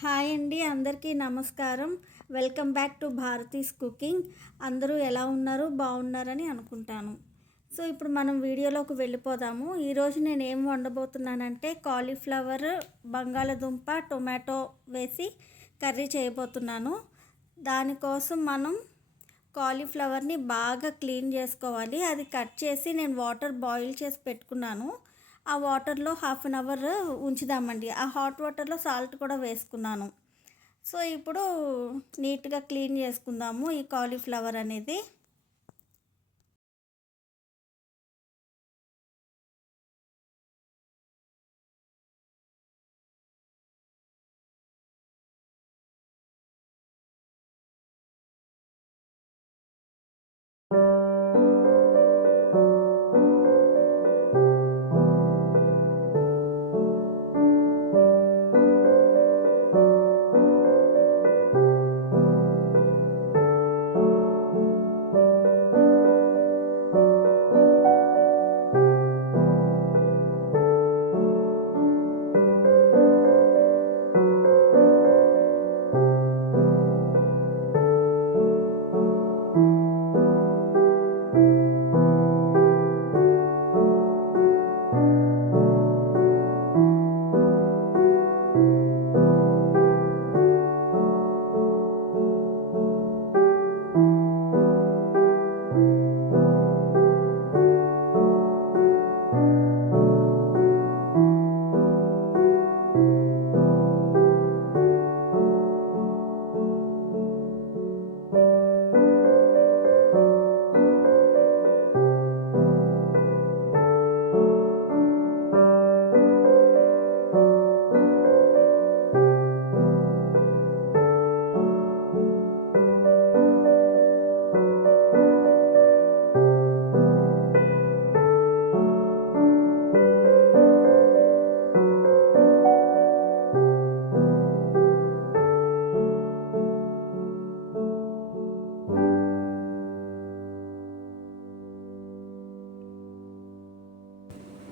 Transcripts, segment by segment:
Hi అండి, అందరికీ నమస్కారం. Welcome back to Bharati's cooking. అందరూ ఎలా ఉన్నారు? బాగున్నారని అనుకుంటాను. సో ఇప్పుడు మనం వీడియోలోకి వెళ్ళిపోదాము. ఈరోజు నేను ఏం వండబోతున్నానంటే కాలీఫ్లవర్, బంగాళదుంప, టొమాటో వేసి కర్రీ చేయబోతున్నాను. దానికోసం మనం కాలీఫ్లవర్ని బాగా క్లీన్ చేసుకోవాలి. అది కట్ చేసి నేను వాటర్ బాయిల్ చేసి పెట్టుకున్నాను. ఆ వాటర్లో హాఫ్ అన్ అవర్ ఉంచుదామండి. ఆ హాట్ వాటర్లో సాల్ట్ కూడా వేసుకున్నాను. సో ఇప్పుడు నీట్గా క్లీన్ చేసుకుందాము ఈ కాలీఫ్లవర్ అనేది.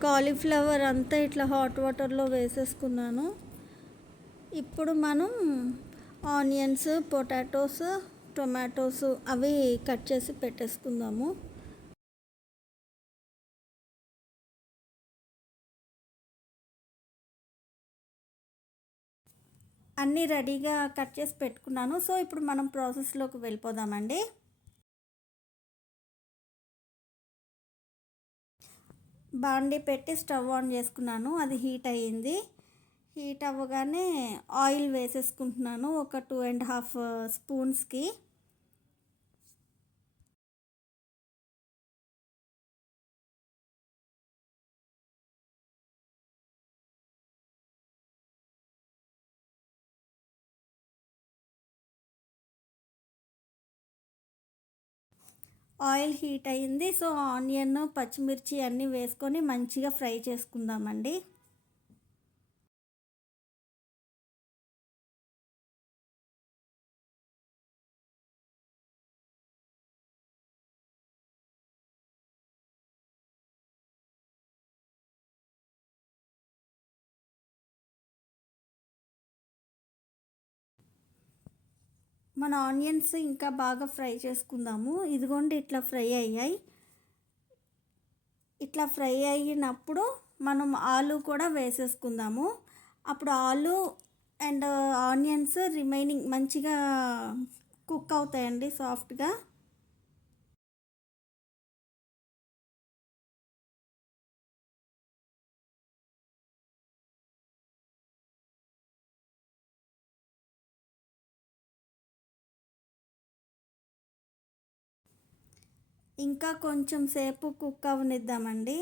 కాలీఫ్లవర్ అంతా ఇట్లా హాట్ వాటర్లో వేసేసుకున్నాను. ఇప్పుడు మనం ఆనియన్స్, పొటాటోస్, టొమాటోస్ అవి కట్ చేసి పెట్టేసుకుందాము. అన్నీ రెడీగా కట్ చేసి పెట్టుకున్నాను. సో ఇప్పుడు మనం ప్రాసెస్లోకి వెళ్ళిపోదామండి. బాండీ పెట్టి స్టవ్ ఆన్ చేసుకున్నాను. అది హీట్ అయ్యింది. హీట్ అవ్వగానే ఆయిల్ వేసేసుకుంటున్నాను ఒక 2.5 స్పూన్స్కి. ఆయిల్ హీట్ అయ్యింది. సో ఆనియన్, పచ్చిమిర్చి అన్నీ వేసుకొని మంచిగా ఫ్రై చేసుకుందామండి. మన ఆనియన్స్ ఇంకా బాగా ఫ్రై చేసుకుందాము. ఇదిగోండి ఇట్లా ఫ్రై అయ్యాయి. ఇట్లా ఫ్రై అయినప్పుడు మనం ఆలు కూడా వేసేసుకుందాము. అప్పుడు ఆలు అండ్ ఆనియన్స్ రిమైనింగ్ మంచిగా కుక్ అవుతాయండి సాఫ్ట్గా. ఇంకా కొంచెం సేపు కుక్ అవనిద్దామండి.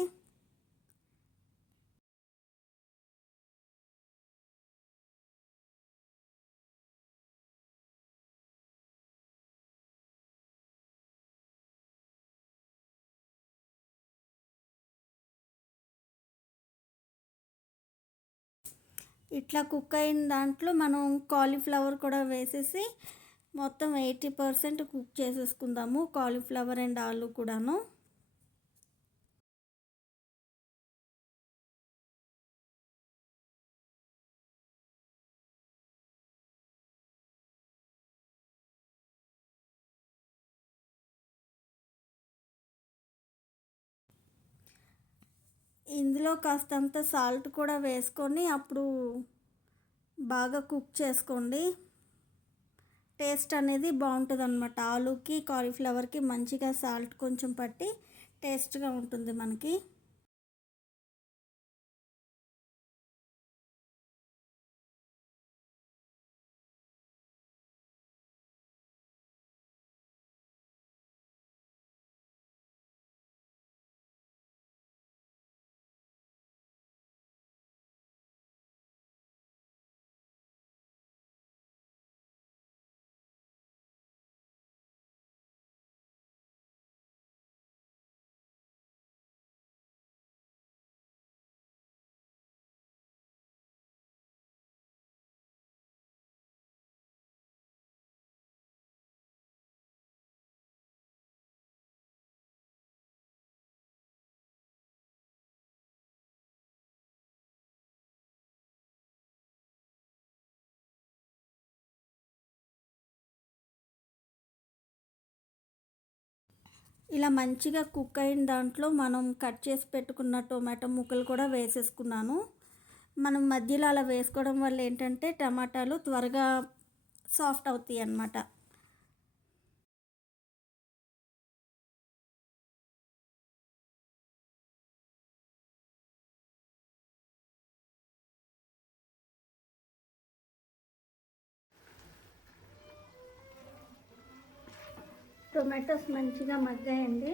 ఇట్లా కుక్ అయిన దాంట్లో మనం కాలీఫ్లవర్ కూడా వేసేసి మొత్తం 80% కుక్ చేసేసుకుందాము, కాలీఫ్లవర్ అండ్ ఆలు కూడాను. ఇందులో కాస్తంత సాల్ట్ కూడా వేసుకొని అప్పుడు బాగా కుక్ చేసుకోండి. టేస్ట్ అనేది బాగుంటుంది అన్నమాట. ఆలూకి కాలీఫ్లవర్కి మంచిగా సాల్ట్ కొంచెం పట్టి టేస్ట్గా ఉంటుంది మనకి. ఇలా మంచిగా కుక్ అయిన దాంట్లో మనం కట్ చేసి పెట్టుకున్న టొమాటో ముక్కలు కూడా వేసేసుకున్నాను. మనం మధ్యలో అలా వేసుకోవడం వల్ల ఏంటంటే టమాటాలు త్వరగా సాఫ్ట్ అవుతాయి అన్నమాట. టొమాటోస్ మంచిగా మగ్గాయండి.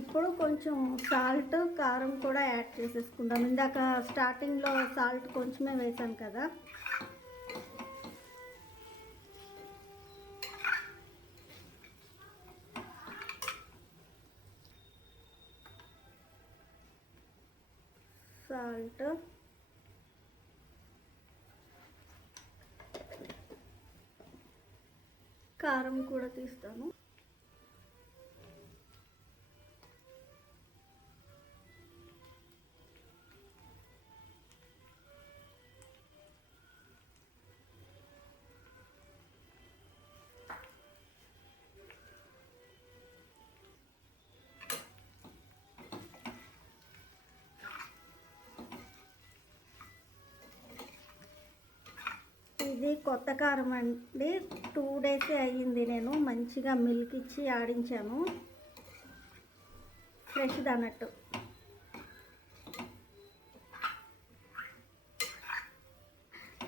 ఇప్పుడు కొంచెం సాల్ట్ కారం కూడా యాడ్ చేసేసుకుందాం. ఇందాక స్టార్టింగ్లో సాల్ట్ కొంచెమే వేసాను కదా. సాల్ట్, కారం కూడా తీస్తాను. ఇది కొత్త కారం అండి. 2 డేస్ అయ్యింది. నేను మంచిగా మిల్క్ ఇచ్చి ఆడించాను, ఫ్రెష్ది అన్నట్టు.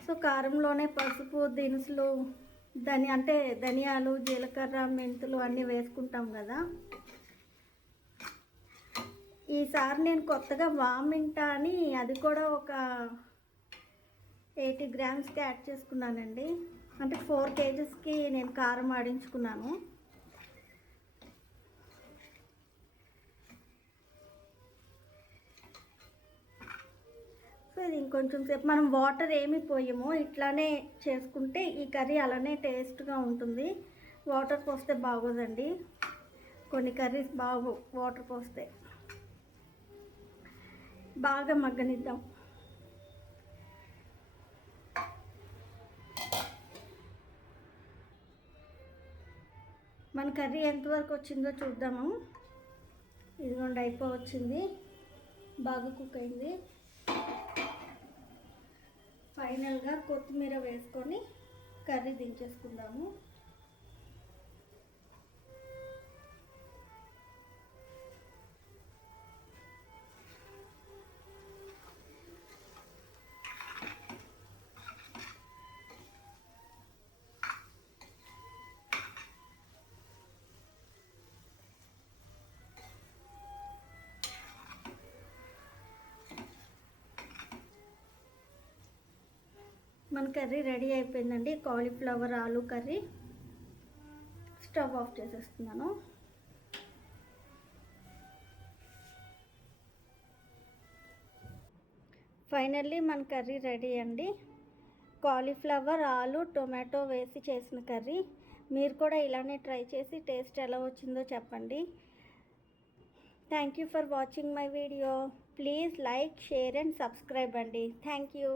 సో కారంలోనే పసుపు దినుసులు ధనియాలు, జీలకర్ర, మెంతులు అన్నీ వేసుకుంటాం కదా. ఈసారి నేను కొత్తగా వామింటా అని అది కూడా ఒక 80 గ్రామ్స్కి యాడ్ చేసుకున్నానండి. అంటే 4 కేజెస్కి నేను కారం ఆడించుకున్నాను. సో ఇది ఇంకొంచెం సేపు మనం వాటర్ ఏమి పోయమో ఇట్లానే చేసుకుంటే ఈ కర్రీ అలానే టేస్ట్గా ఉంటుంది. వాటర్ పోస్తే బాగోదండి. కొన్ని కర్రీస్ బాగు వాటర్ పోస్తే. బాగా మగ్గనిద్దాం. మన కర్రీ ఎంతవరకు వచ్చిందో చూద్దాము. ఇదిగోండి అయిపోవచ్చింది, బాగా కుక్ అయింది. ఫైనల్గా కొత్తిమీర వేసుకొని కర్రీ దించేసుకుందాము. మన కర్రీ రెడీ అయిపోయిందండి. కాలీఫ్లవర్ ఆలు కర్రీ. స్టవ్ ఆఫ్ చేసేస్తున్నాను. ఫైనల్లీ మన కర్రీ రెడీ అండి. కాలీఫ్లవర్ ఆలు టొమాటో వేసి చేసిన కర్రీ. మీరు కూడా ఇలానే ట్రై చేసి టేస్ట్ ఎలా వచ్చిందో చెప్పండి. Thank you for watching my video. Please like, share and subscribe అండి. Thank you.